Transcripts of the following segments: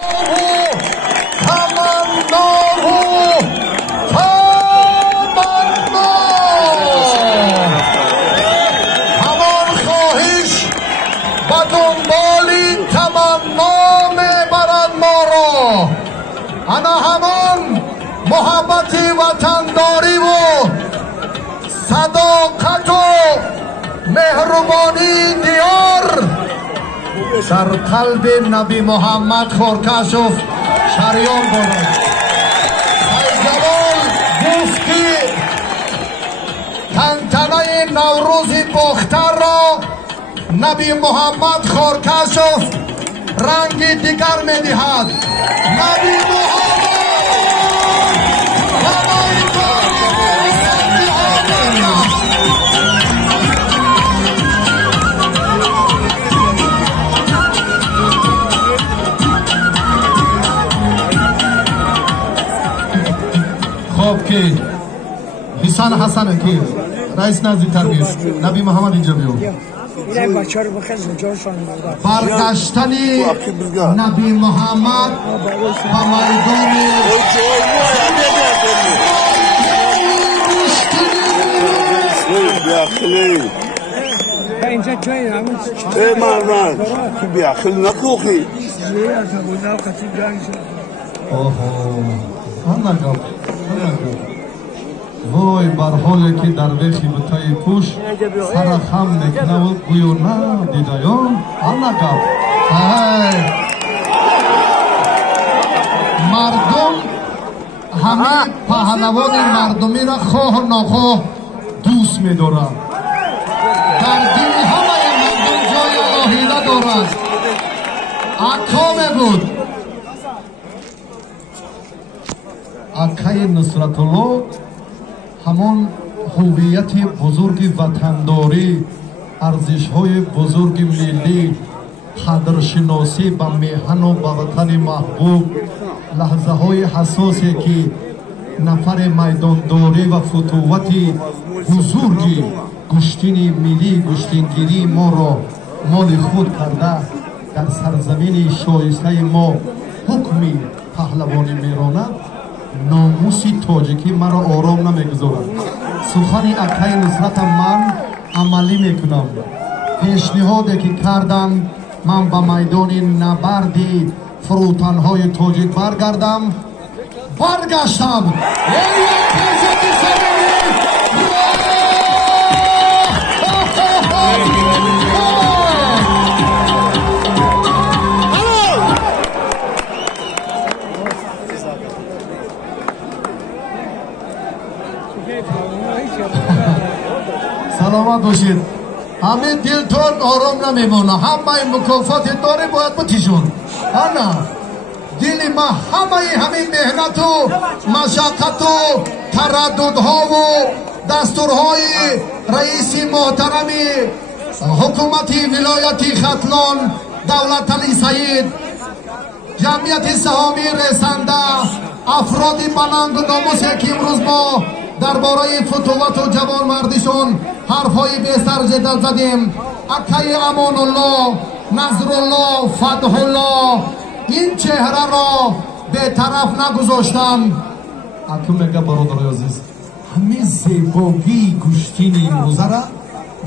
انا همون محبت وطنداری و صداقت و مهربانی دیار در قلب نبی محمد خورکشف شریان بارد. پیجوال گفتی تنتنه نوروز بختر را نبی محمد خورکشف رنگی دیگر می دهد. نبی محمد خوب که حسن که رئیس نزدیکتر بیست. نبی محمد اینجا بیو. برگشتنی نبی محمد به میدان اینجا جایی همون ای مرمن که بیاخل نکوخی آنگاه وای بر حالی که در ویخی بتای پوش سر خم میکنه و گویو نه دیده یا آنگاه مردم همه پهلوان مردمی را خواه و نخواه دوست می‌دارند. در دل همه مردم جای آهیده دارد. اکا میگود اکای نصرت الله همون هویت بزرگ وطنداری، ارزش‌های بزرگ ملی، قدرشناسی به میهن و به وطن محبوب، لحظه‌های حساسی که نفر میدانداری و فتووت بزرگی گشتین ملی، گشتینگیری ما را مال خود کرده در سرزمین شایسته ما حکمی پهلوانی میراند. ناموس تاجیکی مرا آرام نمیگذارد. سخن اکای نصرت من عملی میکنم. پیشنهادی که کردم من به میدان نبرد فروتنهای تاجیک برگردم. برگشتم. سلامت باشید. همه دلتون آرام نمیمونه. همه مکافات داره باید بتیشون. نه دل ما همه مهنت و مشقت و ترددها و دستورهای رئیس محترم حکومت ولایت ختلان دولت علی سعید، جمعیت سهامی رسنده، افراد بلند و ناموسی که امروز ما درباره فتووت و جوانمردیشون حرفهای بیشتر جدل زدیم. اکای امان الله، نظر الله، فتح الله این چهره را به طرف نگذاشتن. اکو میگه برادر عزیز همه زیبایی گشتین امروزه را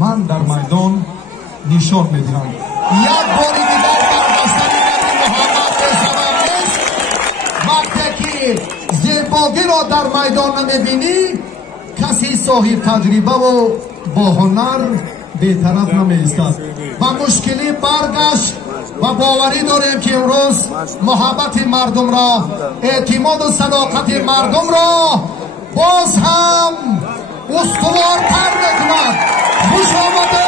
من در میدان نشان میدم. یک باری دیگر برگشتن محمد سلام نیست. وقتی که زیبایی را در میدان نمیبینی کسی صاحب تجربه و با هنر به طرف نمیستد. با مشکلی برگشت و باوری داریم که امروز محبت مردم را، اعتماد و صداقت مردم را باز هم استوارتر میکند. خوش آمده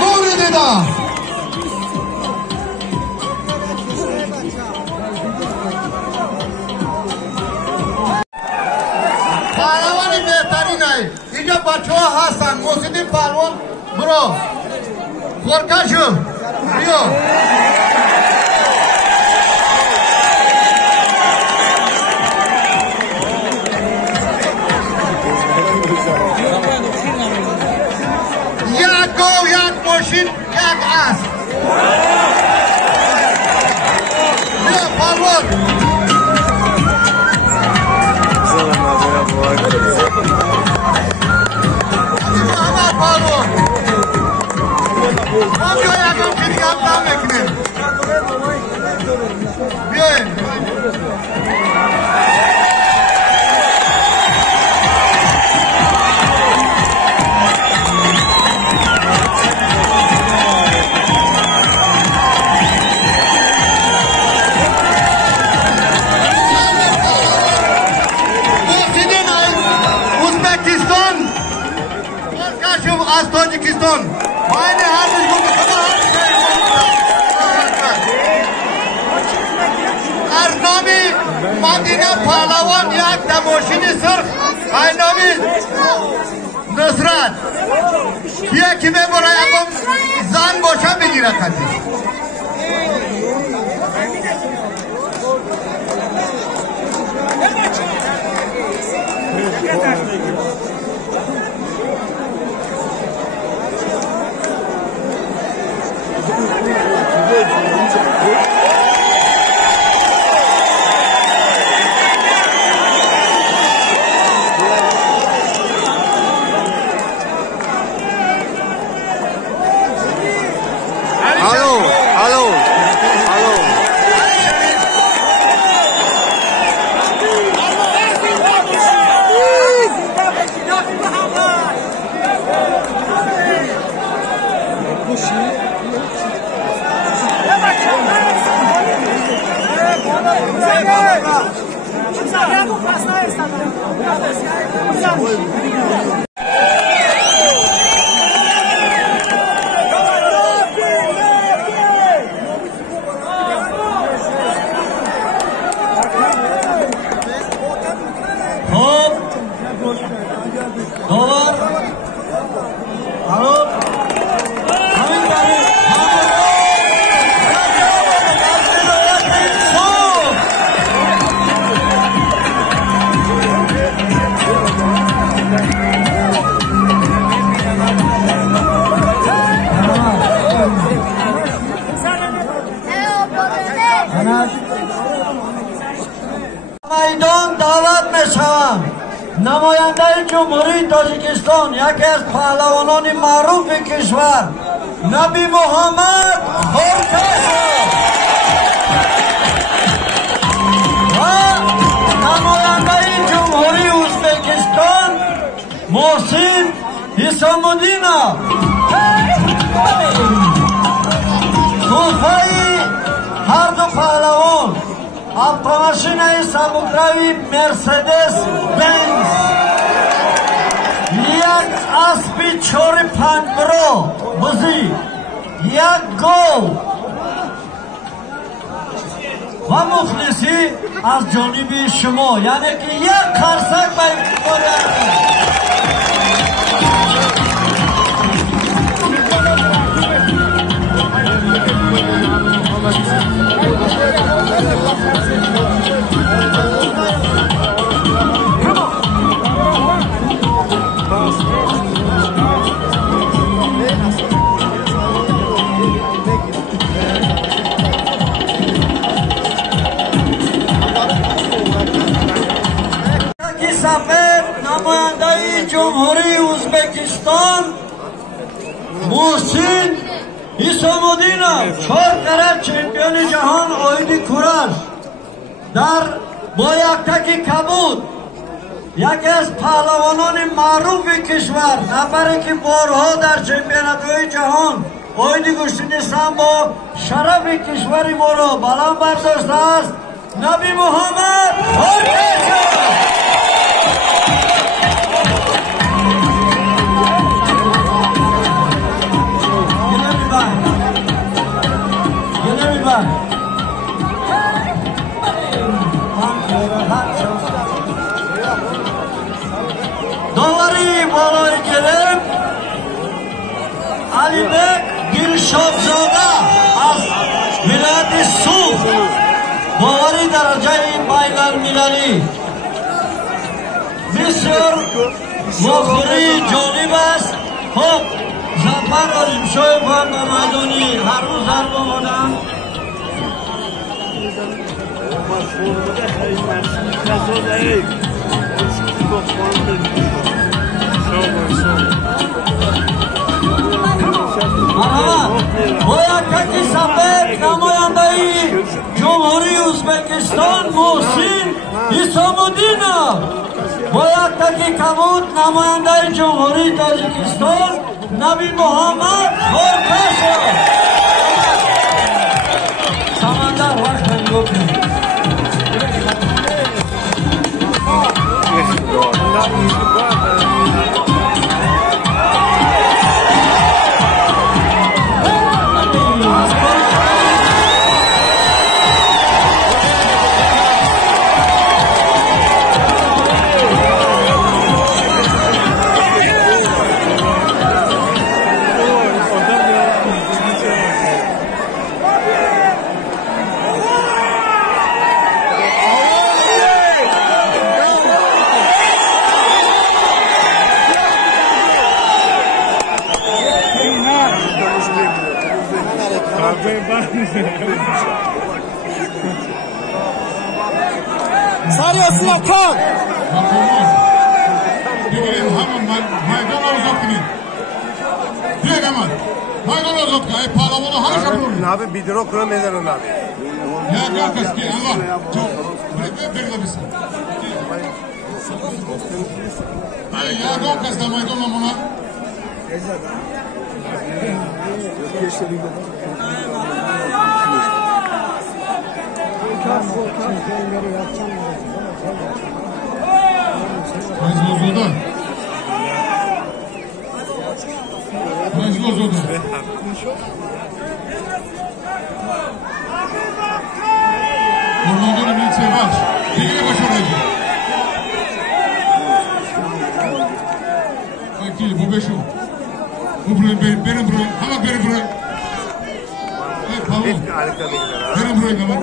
نور دیده. پهلوانی بهترینه اینجا بچه ها هستن. موسیقی پهلوان برو خورکشو بیا. یک گو یک ماشین یک اسب. نامی مدینه پهلوان یک دماشین سرخ ای نامی نصرت بیا که میبره یکم زن باشه بگیره کسی میدان دعوت میشوم نماینده جمهوری تاجیکستان یکی از پهلوانان معروف کشور نبی محمد خورکشو و نماینده جمهوری ازبکستان محسن حسامالدینov تحفه هر دو پهلوان автомашина самудрави Мерседес Бенц, як аспи чори панбро бузи, як гол ва мухлиси аз ҷониби шумо, яъне ки як қарсак ба иқтидор سفر نماینده جمهوری ازبکستان محسن حسامالدینov 4 کرات چمپیون جهان آیدی کورش در با یک تک کبود یکی از پهلوانان معروف کشور نفری که بارها در چمپیونات جهان آیدی گشتنی سم با شرف کشوری ما را بلند برداشته است نبی محمد خورکشو داوری بالای گرفت علیبک دلشادزاده از ولایت سوخت داوری درجه بین المللی بسیار واخوری جالب است. خب زفر داریم شاید باید در میدانی هر روز ضرب آمدن باید تکی سفر نماینده جمهوری ازبکستان محسن حسامالدینov باید تکی کمود نماینده جمهوری تاجیکستان نبی محمد خورکشو سمندر وقت نگو کنید Sarıyasına kalk. بگیرید همون میدان رو آزاد کنید دیگه من میدان رو آزاد کنید پهلوان رو همه شب رو Abi bidro kura meydanı abi. یا گل کس که الله جو بگیده بیسن یا گل کس که میدان رو مونه Mecbur Zodan. Kurmanların ilçe baş. Digine başarıydı. Akili bu beşu. Bu benim buraya. Hemen benim buraya. Evet tamam. Benim buraya hemen.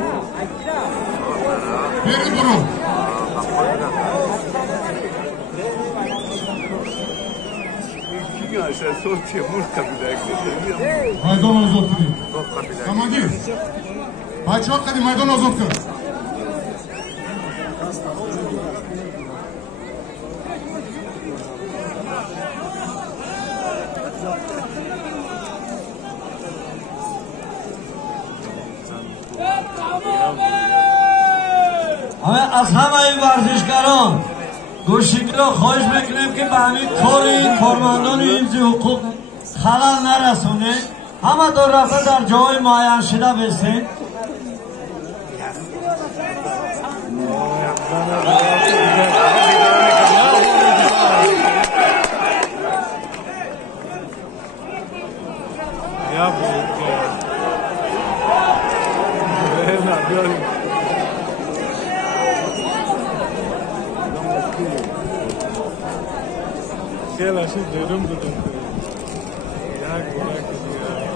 Benim buraya. Майдан озод кунед. Командир. Бачаҳо қади майдан озод кун. از همه این ورزشگران گوشگی را خواهش میکنیم که به همین کار این کارمندان حفظ حقوق خلل نرسونه. همه دو رفته در جای معین شده بسید. Gel aşı diyorum dedim. Ya güzel gidiyor.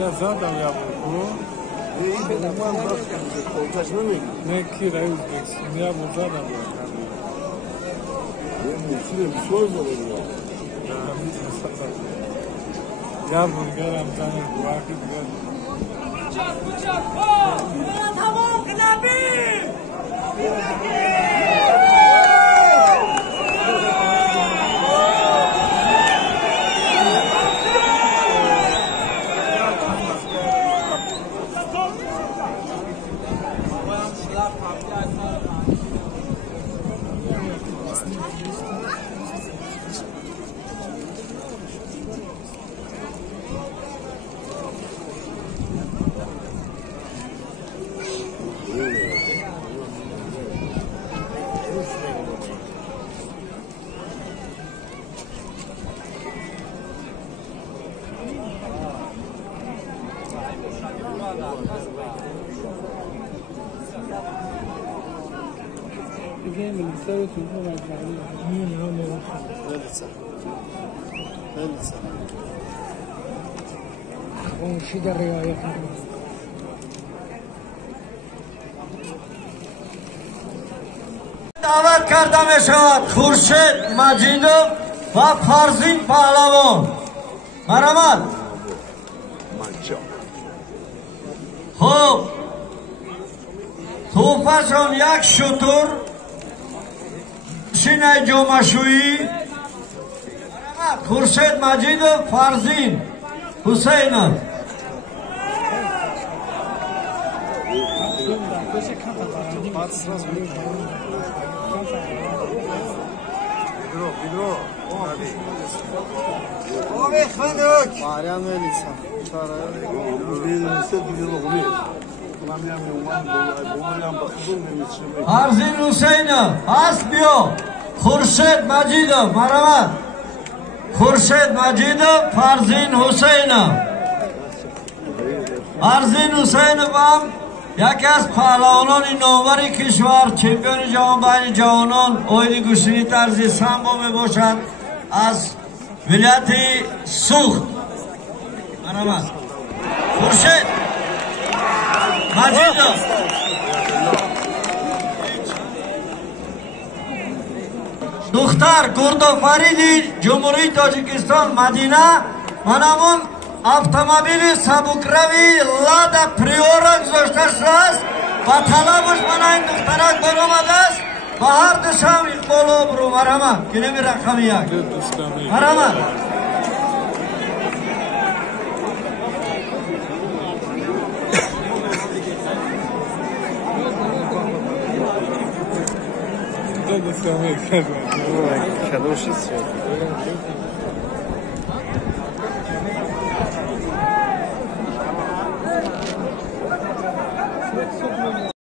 Ya zaten ya bu. Ne kirayı Uzbekistan ya bu zaten bu. Ya Bulgaristan tane bu vakit gel. Bıçak. Tamam knabi. دعوت کرده می شود خورشید مجیدوف و فرزین پهلوان. مرحمت. خب توفشان یک شتر شینه جمعشویی. خورشید مجیدوف فرزین حسین. فرزین حسین هست بیا. خورشید مجیدوف مرحمت. خورشید مجیدوف فرزین حسین. فرزین حسین هم یکی از پهلوانان نامور کشور چمپیون جهان بین جوانان اویدی گوشینی طرزی سامبو می باشد از ولایت سوخت. مرحبا خورشید مجید دختر گردآفرینی جمهوری تاجیکستان مدینه منمون автомобили сабукрави лада приора гузошта шудааст ба талабаш мана ин духтарак баромадааст ба ҳар душам иқболо обрӯ. марҳамат гиреми рақами як. марҳамат. Кадоши